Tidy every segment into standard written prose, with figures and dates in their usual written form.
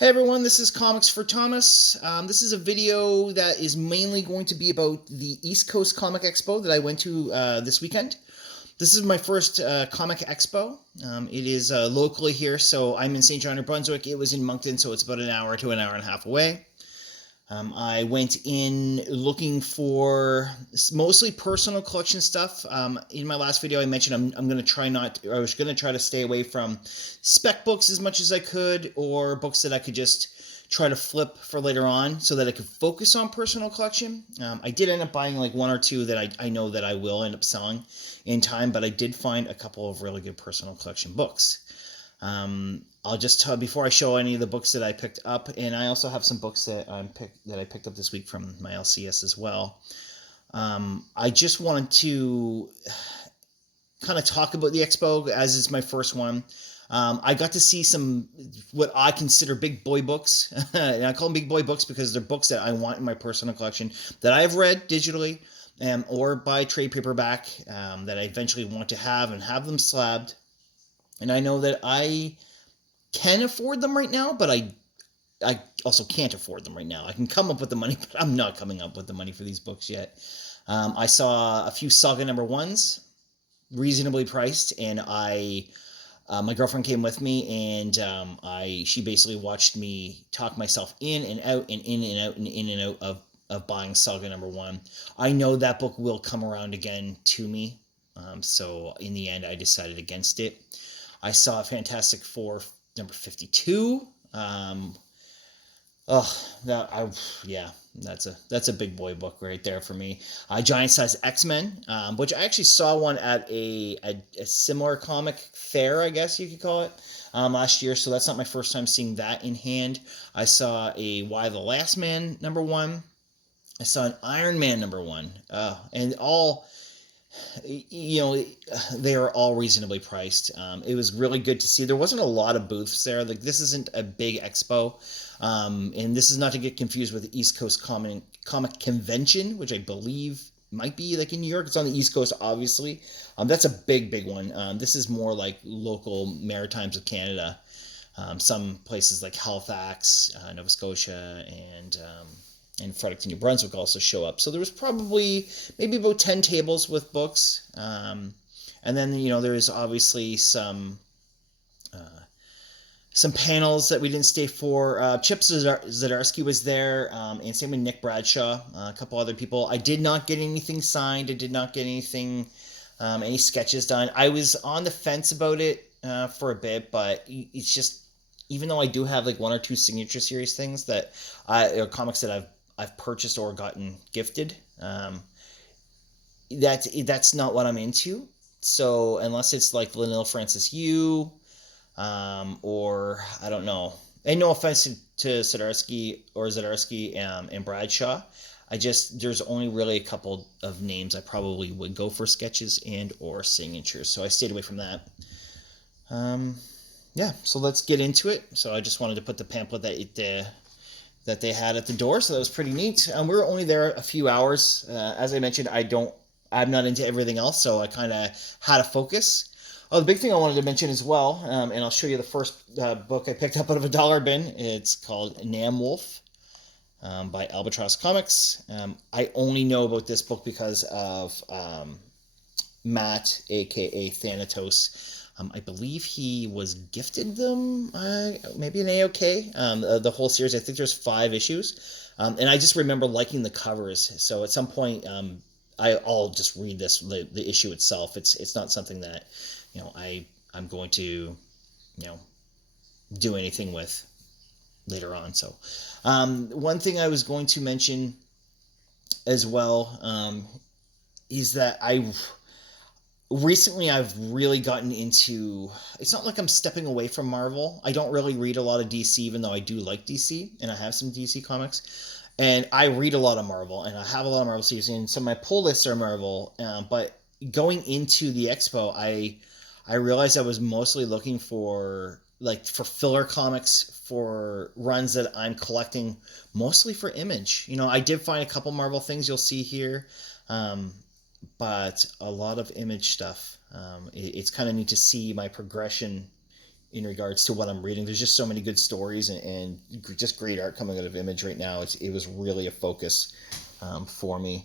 Hey everyone, this is Comics for Thomas. This is a video that is mainly going to be about the East Coast Comic Expo that I went to this weekend. This is my first Comic Expo. It is locally here, so I'm in St. John, New Brunswick. It was in Moncton, so it's about an hour to an hour and a half away. I went in looking for mostly personal collection stuff. In my last video, I mentioned I'm going to try I was going to try to stay away from spec books as much as I could, or books that I could just try to flip for later on so that I could focus on personal collection. I did end up buying like one or two that I know that I will end up selling in time, but I did find a couple of really good personal collection books. I'll just tell before I show any of the books that I picked up, and I also have some books that I picked up this week from my LCS as well. I just wanted to kind of talk about the expo as it's my first one. I got to see some what I consider big boy books, and I call them big boy books because they're books that I want in my personal collection that I've read digitally or by trade paperback that I eventually want to have and have them slabbed. And I know that I can afford them right now, but I also can't afford them right now. I can come up with the money, but I'm not coming up with the money for these books yet. I saw a few Saga #1s, reasonably priced, and my girlfriend came with me, and she basically watched me talk myself in and out and in and out and in and out of buying Saga #1. I know that book will come around again to me, so in the end, I decided against it. I saw Fantastic Four #52. Yeah, that's a big boy book right there for me. Giant Size X-Men, which I actually saw one at a similar comic fair, I guess you could call it, last year. So that's not my first time seeing that in hand. I saw a Y the Last Man #1. I saw an Iron Man #1, and all they are all reasonably priced. It was really good to see. There wasn't a lot of booths there. Like, this isn't a big expo, and this is not to get confused with the East Coast Comic Convention, which I believe might be like in New York. It's on the East Coast, obviously. That's a big one. This is more like local Maritimes of Canada. Some places like Halifax, Nova Scotia, and Fredericton, New Brunswick also show up. So there was probably maybe about 10 tables with books. And then, there is obviously some panels that we didn't stay for. Chip Zdarsky was there, and same with Nick Bradshaw, a couple other people. I did not get anything signed. I did not get anything, any sketches done. I was on the fence about it for a bit, but it's just, even though I do have like one or two signature series things or comics that I've purchased or gotten gifted, that's not what I'm into. So unless it's like Lionel Francis Yu, or I don't know. And no offense to Zdarsky and Bradshaw. There's only really a couple of names I probably would go for sketches and or signatures. So I stayed away from that. Yeah, so let's get into it. So I just wanted to put the pamphlet that they had at the door, so that was pretty neat. We were only there a few hours. As I mentioned, I'm not into everything else, so I kind of had to focus. Oh, the big thing I wanted to mention as well, and I'll show you the first book I picked up out of a dollar bin. It's called Nam Wolf by Albatross Comics. I only know about this book because of Matt, aka Thanatos. I believe he was gifted them, maybe an AOK, the whole series. I think there's 5 issues, and I just remember liking the covers. So at some point, I'll just read the issue itself. It's not something that I'm going to do anything with later on. So one thing I was going to mention as well is that recently I've really gotten into, it's not like I'm stepping away from Marvel. I don't really read a lot of DC, even though I do like DC and I have some DC comics, and I read a lot of Marvel and I have a lot of Marvel series, and so my pull lists are Marvel. But going into the expo, I realized I was mostly looking for filler comics for runs that I'm collecting mostly for Image. I did find a couple Marvel things you'll see here, but a lot of Image stuff. It's kind of neat to see my progression in regards to what I'm reading. There's just so many good stories and just great art coming out of Image right now. It was really a focus for me.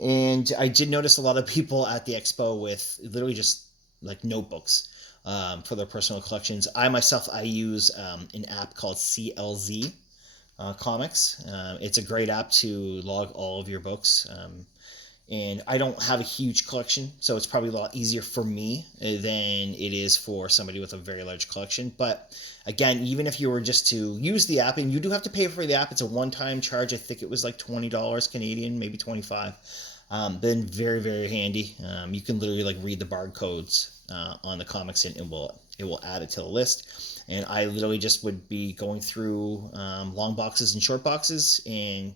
And I did notice a lot of people at the expo with literally just like notebooks for their personal collections. I myself, I use an app called CLZ Comics. It's a great app to log all of your books. And I don't have a huge collection, so it's probably a lot easier for me than it is for somebody with a very large collection. But again, even if you were just to use the app, and you do have to pay for the app, it's a one-time charge. I think it was like $20 Canadian, maybe 25. Been very, very handy. You can literally like read the barcodes on the comics, and it will add it to the list. And I literally just would be going through long boxes and short boxes and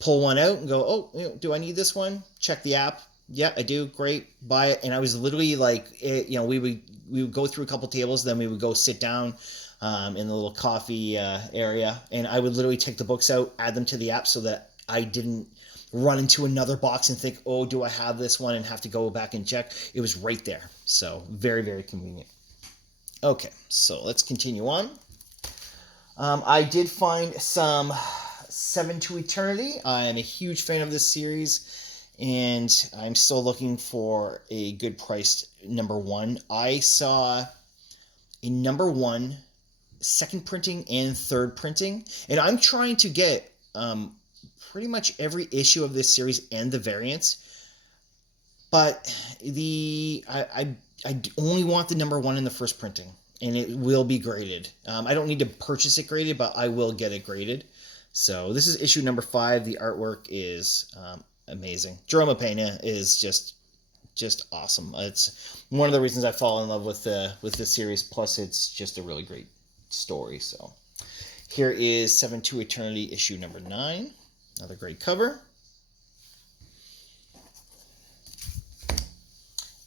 pull one out and go, oh, do I need this one? Check the app. Yeah, I do. Great. Buy it. And I was literally like, we would go through a couple tables, then we would go sit down in the little coffee area, and I would literally take the books out, add them to the app so that I didn't run into another box and think, oh, do I have this one, and have to go back and check. It was right there. So very, very convenient. Okay, so let's continue on. I did find some 7 to Eternity. I am a huge fan of this series, and I'm still looking for a good priced number 1. I saw a number 1, second printing and third printing, and I'm trying to get pretty much every issue of this series and the variants, but I only want the number 1 in the first printing, and it will be graded. I don't need to purchase it graded, but I will get it graded. So this is issue number 5. The artwork is amazing. Jerome Pena is just awesome. It's one of the reasons I fall in love with this series. Plus, it's just a really great story. So here is 7 to Eternity, issue number 9. Another great cover.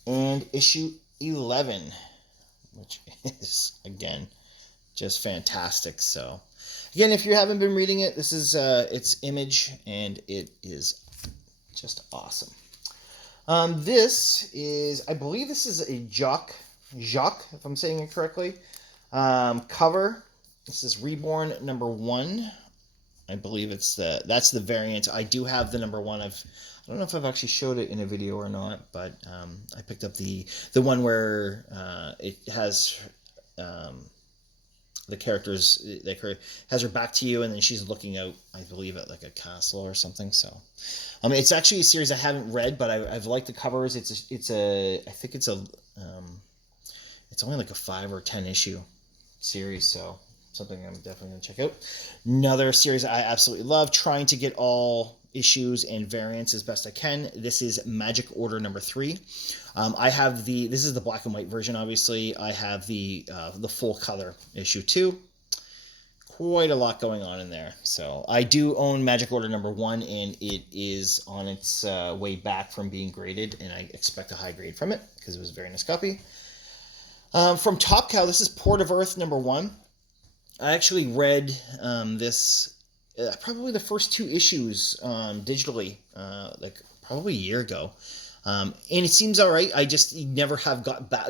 And issue 11, which is, again, just fantastic. So again, if you haven't been reading it, this is it's Image, and it is just awesome. This is, I believe this is a Jacques, if I'm saying it correctly, cover. This is Reborn number 1. I believe that's the variant. I do have the number 1. I don't know if I've actually showed it in a video or not, but I picked up the one where it has the characters, like has her back to you, and then she's looking out, I believe, at like a castle or something. So it's actually a series I haven't read, but I've liked the covers. I think it's only like a 5 or 10 issue series, so something I'm definitely going to check out. Another series I absolutely love, trying to get all issues and variants as best I can. This is Magic Order number 3. I have this is the black and white version, obviously. I have the full color issue 2. Quite a lot going on in there. So I do own Magic Order number 1, and it is on its way back from being graded, and I expect a high grade from it because it was a very nice copy. From Top Cow, this is Port of Earth number 1. I actually read this probably the first 2 issues digitally, like probably a year ago, and it seems all right. I just never have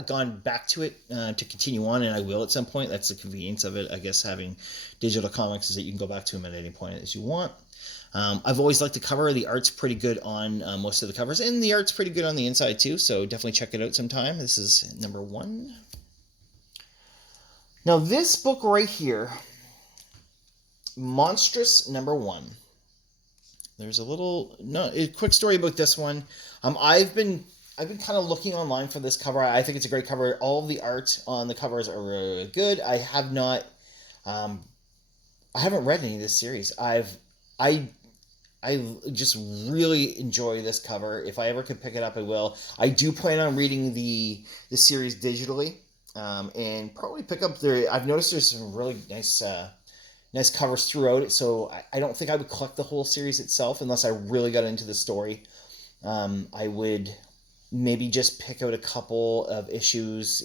gone back to it to continue on, and I will at some point. That's the convenience of it, I guess. Having digital comics is that you can go back to them at any point as you want. I've always liked the cover. The art's pretty good on most of the covers, and the art's pretty good on the inside too. So definitely check it out sometime. This is number 1. Now, this book right here, Monstrous number 1. There's a quick story about this one. I've been kind of looking online for this cover. I think it's a great cover. All of the art on the covers are really good. I haven't read any of this series. I just really enjoy this cover. If I ever could pick it up, I will. I do plan on reading the series digitally. And probably pick up I've noticed there's some really nice covers throughout it, so I don't think I would collect the whole series itself unless I really got into the story. I would maybe just pick out a couple of issues,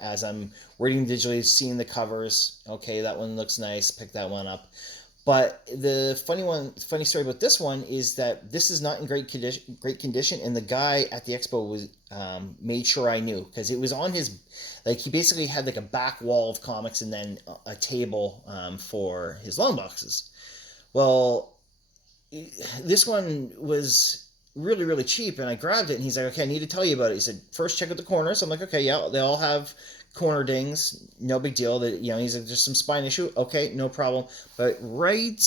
as I'm reading digitally, seeing the covers. Okay, that one looks nice, pick that one up. But the funny story about this one is that this is not in great condition, and the guy at the expo was made sure I knew, because it was on his, like, he basically had like a back wall of comics and then a table for his long boxes. Well, this one was really, really cheap, and I grabbed it, and he's like, okay, I need to tell you about it. He said, first check out the corners. I'm like, okay, yeah, they all have corner dings, no big deal. That, you know, he's like, there's some spine issue, okay, no problem. But right,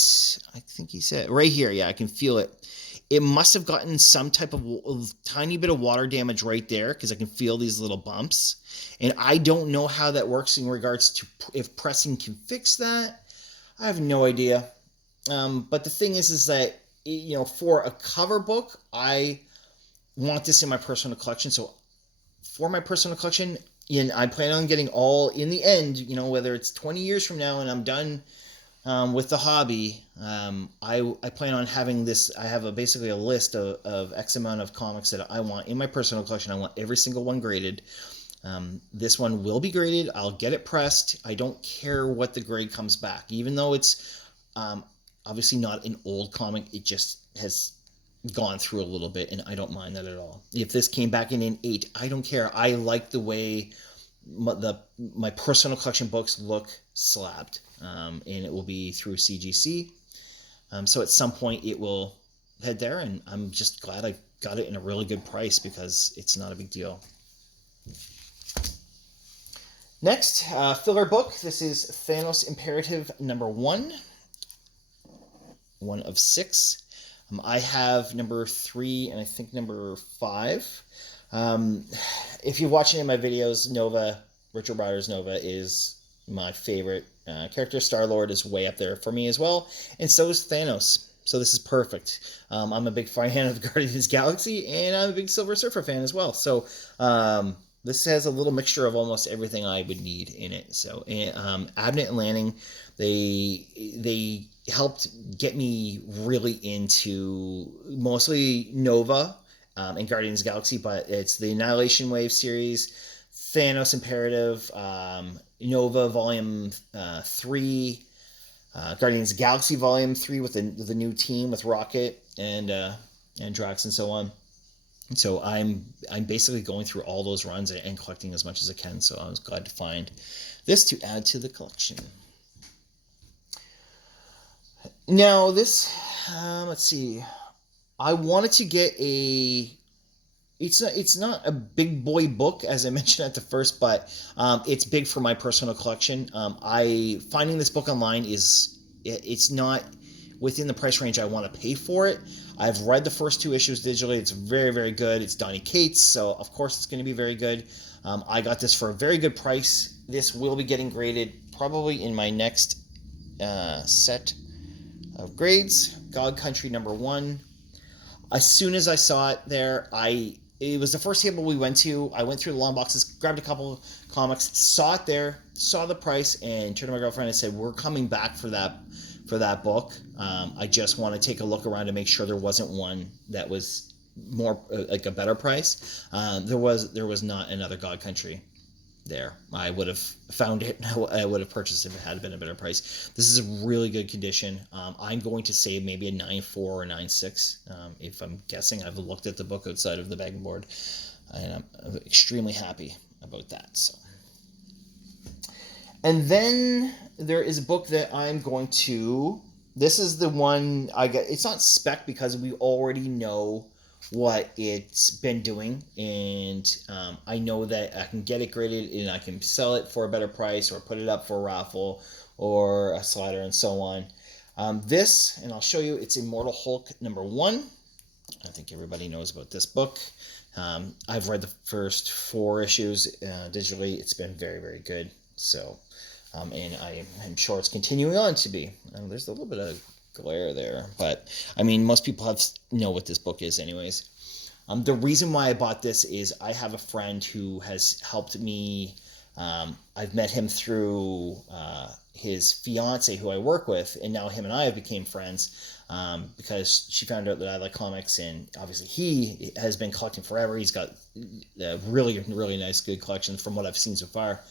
I think he said right here, yeah, I can feel it. It must have gotten some type of tiny bit of water damage right there, because I can feel these little bumps, and I don't know how that works in regards to if pressing can fix that. I have no idea. But the thing is that, you know, for a cover book, I want this in my personal collection. So for my personal collection, and I plan on getting all, in the end, you know, whether it's 20 years from now and I'm done with the hobby, I plan on having this. I have basically a list of X amount of comics that I want in my personal collection. I want every single one graded. This one will be graded. I'll get it pressed. I don't care what the grade comes back, even though it's obviously not an old comic. It just has gone through a little bit, and I don't mind that at all. If this came back in an 8, I don't care. I like the way my personal collection books look slabbed, and it will be through CGC. So at some point it will head there, and I'm just glad I got it in a really good price, because it's not a big deal. Next, filler book. This is Thanos Imperative #1. 1 of 6. I have number 3 and I think number 5. If you're watching in my videos, Nova, Richard Rider's Nova, is my favorite character. Star-Lord is way up there for me as well, and so is Thanos. So this is perfect. I'm a big fan of Guardians of the Galaxy, and I'm a big Silver Surfer fan as well. So this has a little mixture of almost everything I would need in it. So Abnett and Lanning, they helped get me really into mostly Nova and Guardians of the Galaxy, but it's the Annihilation Wave series, Thanos Imperative, Nova Volume 3, Guardians of the Galaxy Volume 3 with the new team with Rocket and Drax and so on. So I'm basically going through all those runs and collecting as much as I can. So I was glad to find this to add to the collection. Now this, let's see. I wanted to get a. It's not a big boy book, as I mentioned at the first, but it's big for my personal collection. Finding this book online it's not within the price range I want to pay for it. I've read the first 2 issues digitally. It's very, very good. It's Donny Cates, so of course it's going to be very good. I got this for a very good price. This will be getting graded probably in my next set of grades. God Country #1. As soon as I saw it there, it was the first table we went to. I went through the long boxes, grabbed a couple of comics, saw it there, saw the price, and turned to my girlfriend and said, "We're coming back for that book. I just want to take a look around to make sure there wasn't one that was more like a better price." There was not another God Country there. I would have found it. I would have purchased it if it had been a better price. This is a really good condition. I'm going to say maybe a 9.4 or 9.6. If I'm guessing, I've looked at the book outside of the bagging board, and I'm extremely happy about that. So, and then there is a book that I'm going to. This is the one I get. It's not spec because we already know what it's been doing, and I know that I can get it graded and I can sell it for a better price or put it up for a raffle or a slider and so on. This, and I'll show you, it's Immortal Hulk #1. I think everybody knows about this book. I've read the first 4 issues digitally. It's been very, very good. So, and I'm sure it's continuing on to be. There's a little bit of glare there, but I mean, most people know what this book is anyways. The reason why I bought this is I have a friend who has helped me. I've met him through his fiance who I work with, and now him and I have become friends because she found out that I like comics, and obviously he has been collecting forever. He's got a really, really nice, good collection from what I've seen so far.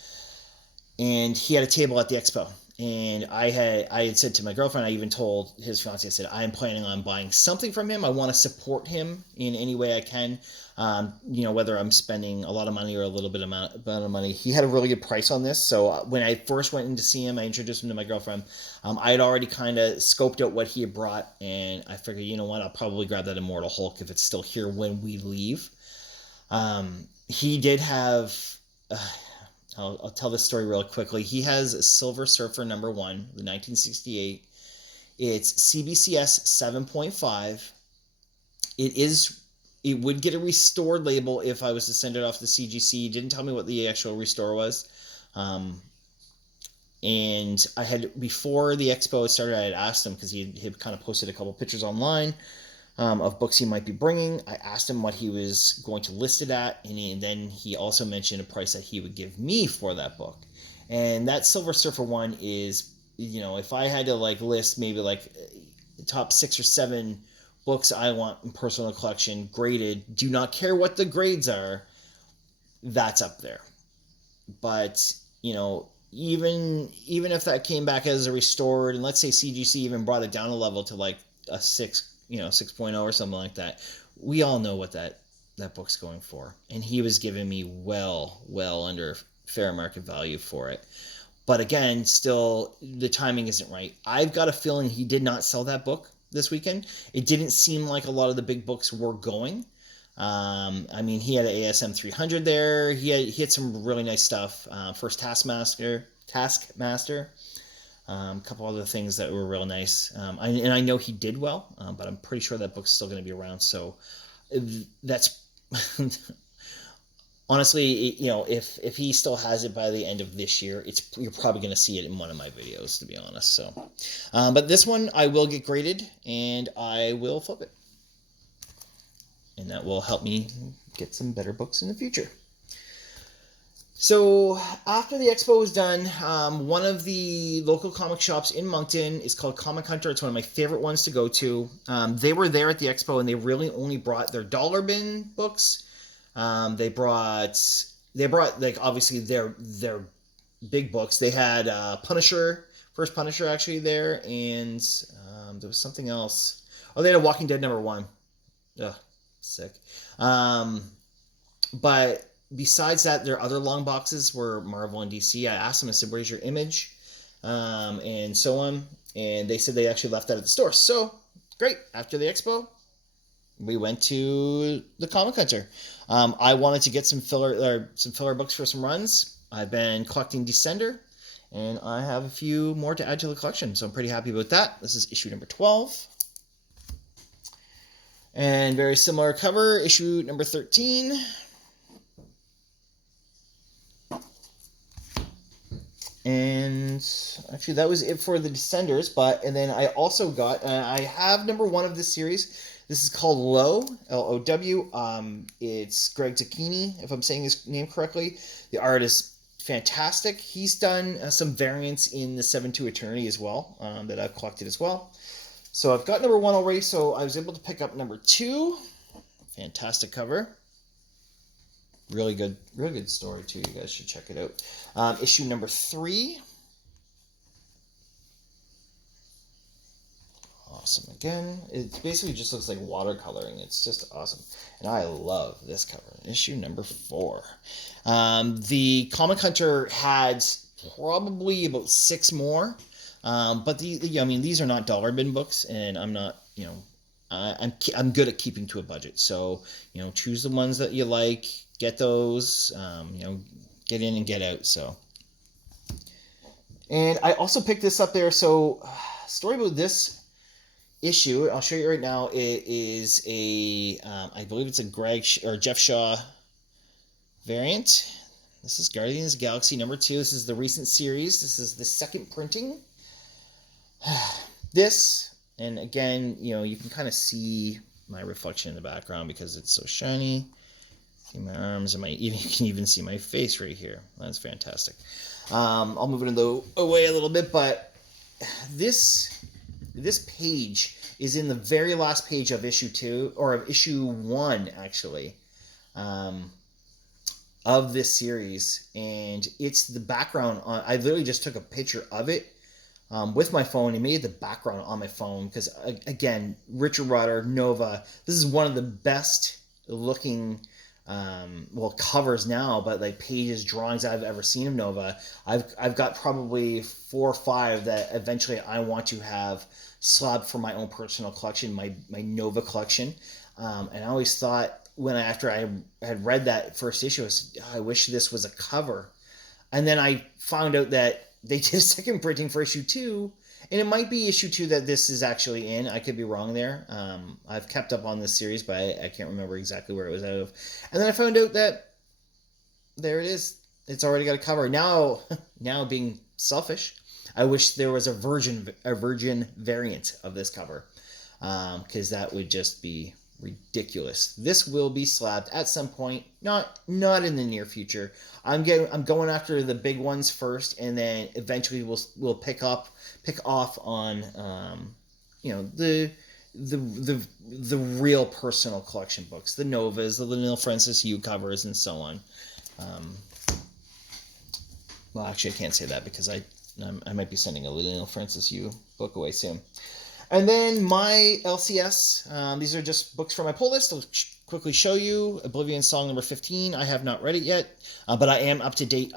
And he had a table at the expo, And I had said to my girlfriend, I even told his fiance, I said, I am planning on buying something from him. I want to support him in any way I can. Whether I'm spending a lot of money or a little bit amount of money. He had a really good price on this. So when I first went in to see him, I introduced him to my girlfriend. I had already kind of scoped out what he had brought, and I figured, you know what, I'll probably grab that Immortal Hulk if it's still here when we leave. He did have... I'll tell this story real quickly. He has Silver Surfer #1, the 1968. It's CBCS 7.5. It would get a restored label if I was to send it off to CGC. He didn't tell me what the actual restore was. And I had, before the expo started, I had asked him, because he had kind of posted a couple pictures online of books he might be bringing. I asked him what he was going to list it at, and then he also mentioned a price that he would give me for that book. And that Silver Surfer one is, if I had to list maybe the top 6 or 7 books I want in personal collection, graded, do not care what the grades are, that's up there. But, even if that came back as a restored, and let's say CGC even brought it down a level to a 6.0 or something like that, we all know what that book's going for. And he was giving me well under fair market value for it. But again, still, the timing isn't right. I've got a feeling he did not sell that book this weekend. It didn't seem like a lot of the big books were going. He had an ASM 300 there. He had some really nice stuff. First Taskmaster. A couple other things that were real nice. And I know he did well, but I'm pretty sure that book's still going to be around. So that's honestly, if he still has it by the end of this year, you're probably going to see it in one of my videos, to be honest. So, but this one I will get graded and I will flip it, and that will help me get some better books in the future. So after the expo was done, one of the local comic shops in Moncton is called Comic Hunter. It's one of my favorite ones to go to. They were there at the expo, and they really only brought their dollar bin books. They brought obviously their big books. They had first Punisher actually there, and there was something else. Oh, they had a Walking Dead #1. Ugh, sick. But besides that, their other long boxes were Marvel and DC. I asked them, I said, where's your Image? And so on. And they said they actually left that at the store. So, great. After the expo, we went to the Comic Hunter. I wanted to get some filler books for some runs. I've been collecting Descender, and I have a few more to add to the collection. So I'm pretty happy about that. This is issue number 12. And very similar cover, issue number 13. And actually, that was it for the Descenders. And then I also got, I have #1 of this series. This is called Low, L-O-W. It's Greg Zucchini, if I'm saying his name correctly. The art is fantastic. He's done some variants in the 7-2 Eternity as well, that I've collected as well. So I've got #1 already, so I was able to pick up #2. Fantastic cover. Really good story too. You guys should check it out. Issue number 3. Awesome again. It basically just looks like watercoloring. It's just awesome. And I love this cover. Issue number 4. The Comic Hunter had probably about 6 more. But these are not dollar bin books, and I'm not, I'm good at keeping to a budget. So, choose the ones that you like, get those, get in and get out. So, and I also picked this up there. So, story about this issue, I'll show you right now. It is I believe it's a Jeff Shaw variant. This is Guardians of the Galaxy #2. This is the recent series. This is the second printing. This, and again, you can kind of see my reflection in the background because it's so shiny. See my arms, and you can even see my face right here. That's fantastic. I'll move it away a little bit, but this page is in the very last page of issue 2, or of issue 1 actually, of this series, and it's the background on. I literally just took a picture of it with my phone and made the background on my phone because, again, Richard Rodder, Nova, this is one of the best looking covers now, but like pages, drawings I've ever seen of Nova. I've got probably 4 or 5 that eventually I want to have slabbed for my own personal collection, my Nova collection. And I always thought after I had read that first issue, I wish this was a cover. And then I found out that they did a second printing for issue 2, and it might be issue 2 that this is actually in. I could be wrong there. I've kept up on this series, but I can't remember exactly where it was out of. And then I found out that there it is. It's already got a cover. Now being selfish, I wish there was a virgin variant of this cover, because that would just be ridiculous. This will be slabbed at some point, not in the near future. I'm going after the big ones first, and then eventually we'll pick off on the real personal collection books, the Novas, the Neil Francis Yu covers, and so on. Well, actually, I can't say that because I might be sending a Neil Francis Yu book away soon. And then my LCS, these are just books from my pull list. I'll quickly show you. Oblivion Song number 15. I have not read it yet, but I am up to date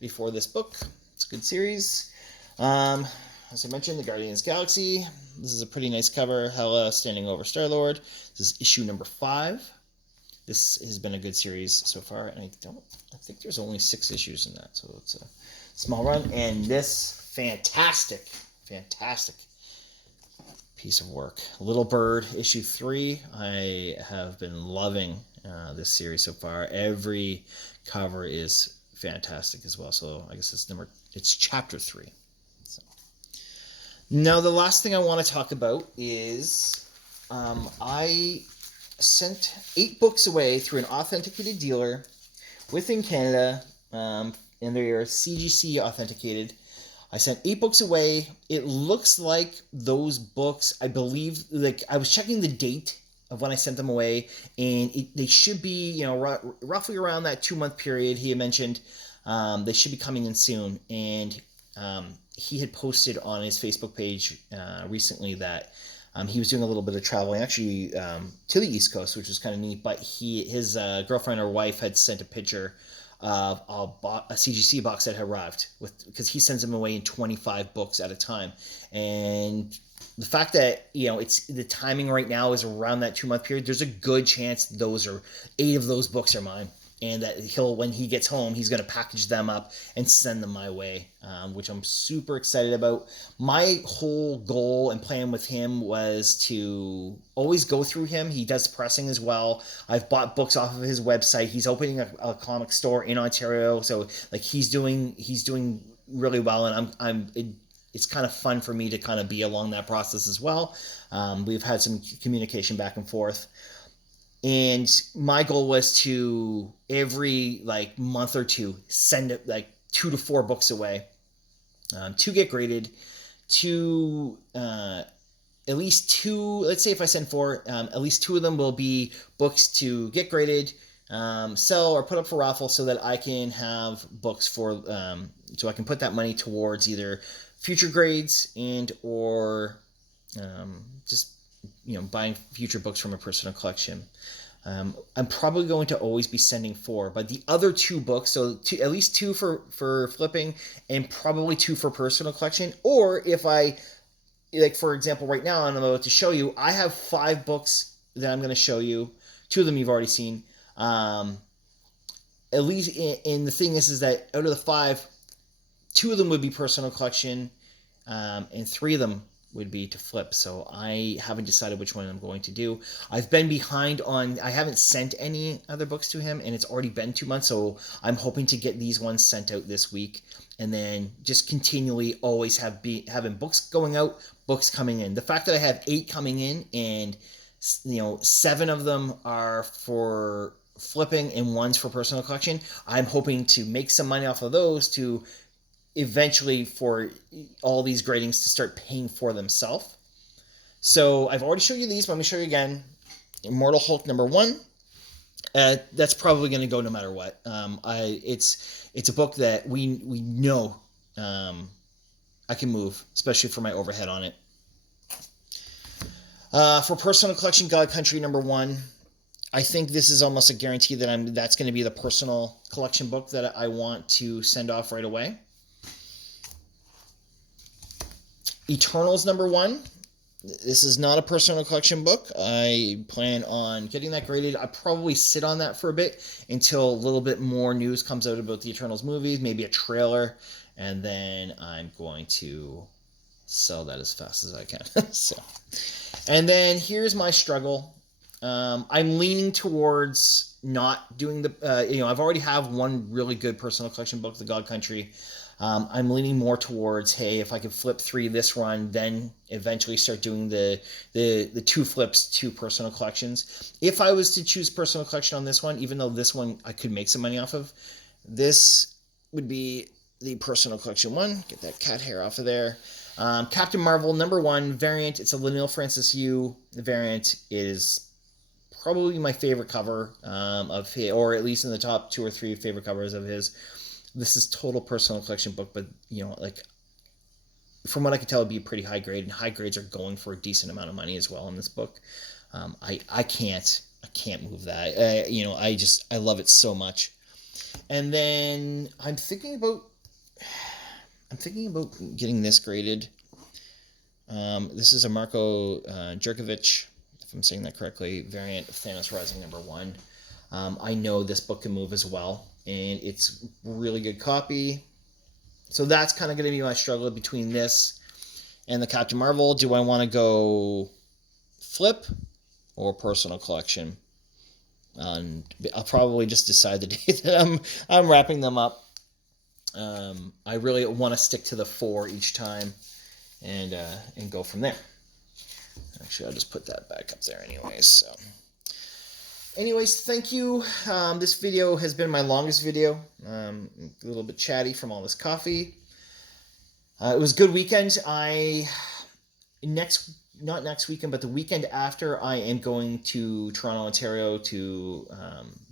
before this book. It's a good series. As I mentioned, The Guardians Galaxy. This is a pretty nice cover. Hela standing over Star-Lord. This is issue number 5. This has been a good series so far, and I think there's only 6 issues in that, so it's a small run. And this fantastic piece of work, Little Bird, issue 3. I have been loving this series so far. Every cover is fantastic as well. So I guess it's chapter 3. So now the last thing I want to talk about is I sent 8 books away through an authenticated dealer within Canada, and they are CGC authenticated. I sent 8 books away. It looks like those books, I believe, like I was checking the date of when I sent them away, and they should be, roughly around that 2-month period he had mentioned. They should be coming in soon. And he had posted on his Facebook page recently that he was doing a little bit of traveling, actually to the East Coast, which was kind of neat. But his girlfriend or wife had sent a picture of a CGC box that had arrived, because he sends them away in 25 books at a time. And the fact that it's the timing right now is around that 2-month period, there's a good chance 8 of those books are mine, and that when he gets home, he's going to package them up and send them my way, which I'm super excited about. My whole goal and plan with him was to always go through him. He does pressing as well. I've bought books off of his website. He's opening a comic store in Ontario, so like he's doing really well, and it's kind of fun for me to kind of be along that process as well. We've had some communication back and forth. And my goal was to every month or 2 send 2 to 4 books away, to get graded, to at least 2. Let's say if I send 4, at least 2 of them will be books to get graded, sell or put up for raffle, so that I can have books for so I can put that money towards either future grades and or just buying future books from a personal collection. I'm probably going to always be sending 4, but the other 2 books, so at least 2 for flipping and probably 2 for personal collection. Or if I, for example, right now I'm about to show you, I have 5 books that I'm going to show you. 2 of them you've already seen. At least, and the thing is that out of the 5, 2 of them would be personal collection, and 3 of them would be to flip. So I haven't decided which one I'm going to do. I've been behind I haven't sent any other books to him, and it's already been 2 months, so I'm hoping to get these ones sent out this week, and then just continually always having books going out, books coming in. The fact that I have 8 coming in, and 7 of them are for flipping and 1's for personal collection, I'm hoping to make some money off of those to eventually for all these gradings to start paying for themselves. So I've already showed you these, but I'm going to show you again. Immortal Hulk number 1. That's probably going to go no matter what. It's a book that we know I can move, especially for my overhead on it. For personal collection, God Country #1. I think this is almost a guarantee that that's going to be the personal collection book that I want to send off right away. Eternals #1. This is not a personal collection book. I plan on getting that graded. I'll probably sit on that for a bit until a little bit more news comes out about the Eternals movies, maybe a trailer, and then I'm going to sell that as fast as I can. So, and then here's my struggle. I'm leaning towards not doing the, I've already have one really good personal collection book, The God Country. I'm leaning more towards, hey, if I could flip 3 this run, then eventually start doing the 2 flips, 2 personal collections. If I was to choose personal collection on this one, even though this one I could make some money off of, this would be the personal collection one. Get that cat hair off of there. Captain Marvel #1 variant. It's a Leinil Francis Yu variant. It is probably my favorite cover of his, or at least in the top 2 or 3 favorite covers of his. This is total personal collection book, but like from what I can tell, it'd be pretty high grade, and high grades are going for a decent amount of money as well in this book. I can't move that. I love it so much. And then I'm thinking about getting this graded. This is a Marko Jerkovic, if I'm saying that correctly, variant of Thanos Rising #1. I know this book can move as well, and it's really good copy. So that's kind of going to be my struggle between this and the Captain Marvel. Do I want to go flip or personal collection? And I'll probably just decide the day that I'm wrapping them up. I really want to stick to the 4 each time and go from there. Actually, I'll just put that back up there anyways. So, anyways, thank you. This video has been my longest video. A little bit chatty from all this coffee. It was a good weekend. Not next weekend, but the weekend after, I am going to Toronto, Ontario to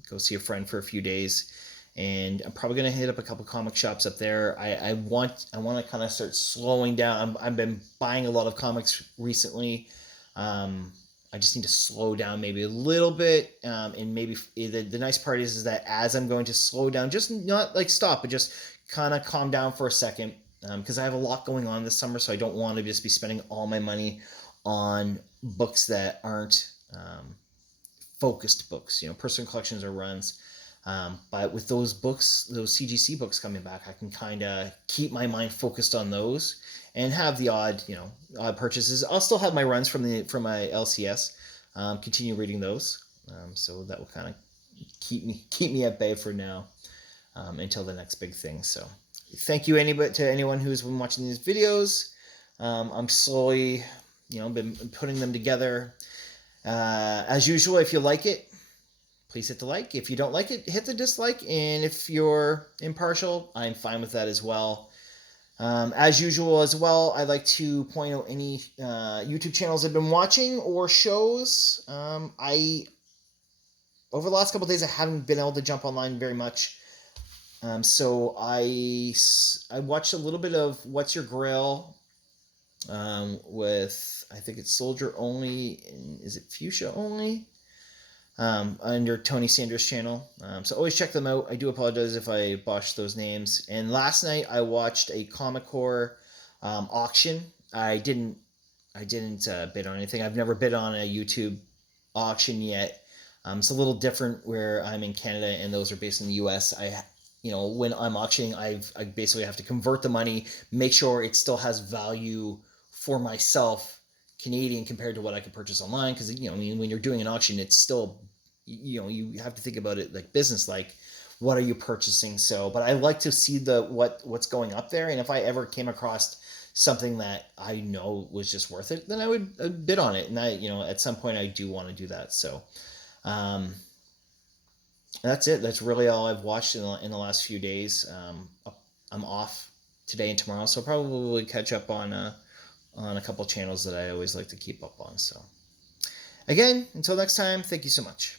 go see a friend for a few days. And I'm probably going to hit up a couple comic shops up there. I want to kind of start slowing down. I've been buying a lot of comics recently. I just need to slow down maybe a little bit. And maybe the nice part is that as I'm going to slow down, just not like stop, but just kind of calm down for a second. Because I have a lot going on this summer, so I don't want to just be spending all my money on books that aren't focused books, personal collections or runs. But with those books, those CGC books coming back, I can kind of keep my mind focused on those and have the odd purchases. I'll still have my runs from my LCS, continue reading those. So that will kind of keep me at bay for now until the next big thing. So thank you to anyone who's been watching these videos. I'm slowly, been putting them together. As usual, if you like it, please hit the like. If you don't like it, hit the dislike. And if you're impartial, I'm fine with that as well. As usual as well, I'd like to point out any YouTube channels I've been watching or shows. Over the last couple of days, I haven't been able to jump online very much. So I watched a little bit of What's Your Grail with, I think it's Soldier Only, and is it Fuchsia Only? Under Tony Sanders' channel. So always check them out. I do apologize if I botched those names. And last night I watched a Comic Core auction. I didn't bid on anything. I've never bid on a YouTube auction yet. It's a little different where I'm in Canada and those are based in the US. When I'm auctioning, I basically have to convert the money, make sure it still has value for myself, Canadian, compared to what I could purchase online. Because when you're doing an auction, it's still, you have to think about it like business, like what are you purchasing? So, but I like to see what's going up there, and if I ever came across something that I know was just worth it, then I would bid on it. And at some point I do want to do that. So, that's it. That's really all I've watched in the last few days. I'm off today and tomorrow, so I'll probably catch up on a couple channels that I always like to keep up on. So again, until next time, thank you so much.